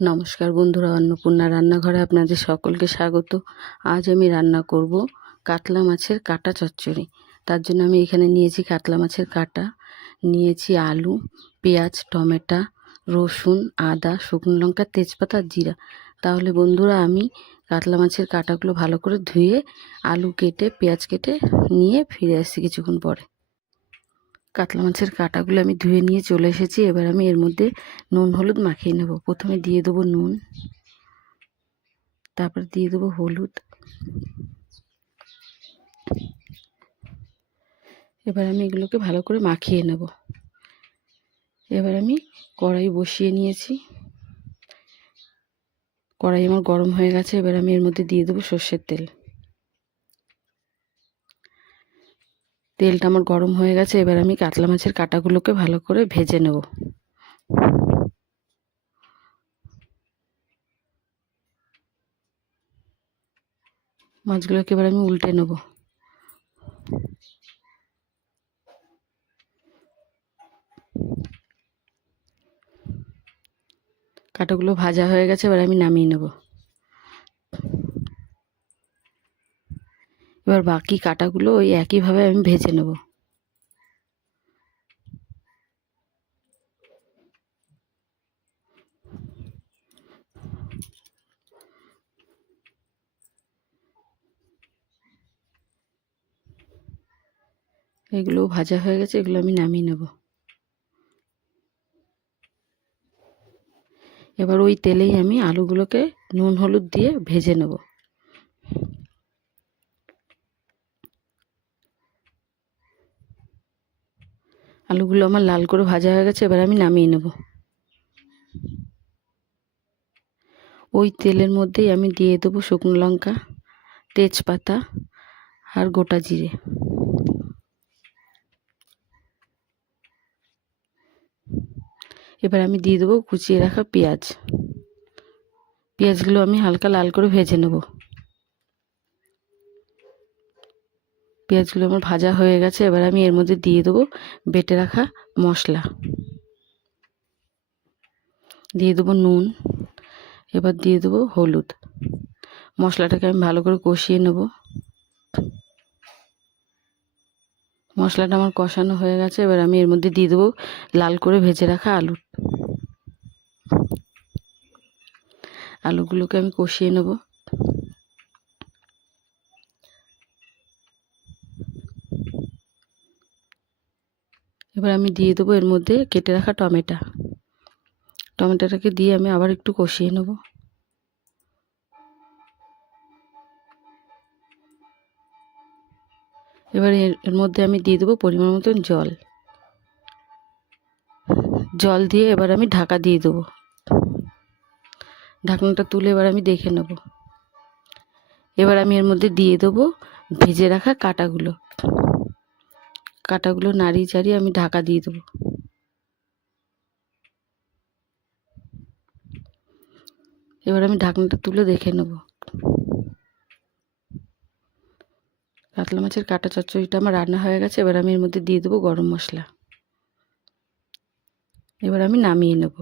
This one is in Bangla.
নমস্কার বন্ধুরা, অন্নপূর্ণা রান্নাঘরে আপনাদের সকলকে স্বাগত। আজ আমি রান্না করব কাতলা মাছের কাটা চচ্চড়ি। তার জন্য আমি এখানে নিয়েছি কাতলা মাছের কাটা, নিয়েছি আলু, পেঁয়াজ, টমেটো, রসুন, আদা, শুকনো লঙ্কা, তেজপাতা, জিরা। তাহলে বন্ধুরা, আমি কাতলা মাছের কাটাগুলো ভালো করে ধুয়ে আলু কেটে পেঁয়াজ কেটে নিয়ে ফিরে আসছি কিছুক্ষণ পরে। কাতলা মাছের কাটাগুলো আমি ধুয়ে নিয়ে চলে এসেছি। এবার আমি এর মধ্যে নুন হলুদ মাখিয়ে নেব। প্রথমে দিয়ে দেবো নুন, তারপর দিয়ে দেবো হলুদ। এবার আমি এগুলোকে ভালো করে মাখিয়ে নেব। এবার আমি কড়াই বসিয়ে নিয়েছি। কড়াই আমার গরম হয়ে গেছে। এবার আমি এর মধ্যে দিয়ে দেবো সর্ষের তেল। তেলটা আমার গরম হয়ে গেছে। এবার আমি কাতলা মাছের কাটাগুলোকে ভালো করে ভেজে নেব। মাছগুলোকে এবার আমি উল্টে নেব। কাটাগুলো ভাজা হয়ে গেছে। এবার আমি নামিয়ে নেব। এবার বাকি কাটাগুলো ওই একইভাবে আমি ভেজে নেব। এগুলো ভাজা হয়ে গেছে। এগুলো আমি নামিয়ে নেব। এবার ওই তেলেই আমি আলুগুলোকে নুন হলুদ দিয়ে ভেজে নেব। আলুগুলো আমার লাল করে ভাজা হয়ে গেছে। এবার আমি নামিয়ে নেব। ওই তেলের মধ্যেই আমি দিয়ে দেবো শুকনো লঙ্কা, তেজপাতা আর গোটা জিরে। এবার আমি দিয়ে দেবো কুচিয়ে রাখা পেঁয়াজ। পেঁয়াজগুলো আমি হালকা লাল করে ভেজে নেব। পেঁয়াজগুলো আমার ভাজা হয়ে গেছে। এবার আমি এর মধ্যে দিয়ে দেবো বেটে রাখা মশলা, দিয়ে দেবো নুন, এবার দিয়ে দেবো হলুদ। মশলাটাকে আমি ভালো করে কষিয়ে নেব। মশলাটা আমার কষানো হয়ে গেছে। এবার আমি এর মধ্যে দিয়ে দেবো লাল করে ভেজে রাখা আলু। আলুগুলোকে আমি কষিয়ে নেব। এবার আমি দিয়ে দেবো এর মধ্যে কেটে রাখা টমেটোটাকে দিয়ে আমি আবার একটু কষিয়ে নেব। এবার এর মধ্যে আমি দিয়ে দেবো পরিমাণ মতন জল দিয়ে এবার আমি ঢাকা দিয়ে দেবো। ঢাকনাটা তুলে এবার আমি দেখে নেব। এবার আমি এর মধ্যে দিয়ে দেবো ভেজে রাখা কাটাগুলো নাড়িয়ে চাড়িয়ে আমি ঢাকা দিয়ে দেবো। এবার আমি ঢাকনাটা তুলে দেখে নেব। কাতলা মাছের কাটা চচ্চড়িটা আমার রান্না হয়ে গেছে। এবার আমি এর মধ্যে দিয়ে দেবো গরম মশলা। এবার আমি নামিয়ে নেব।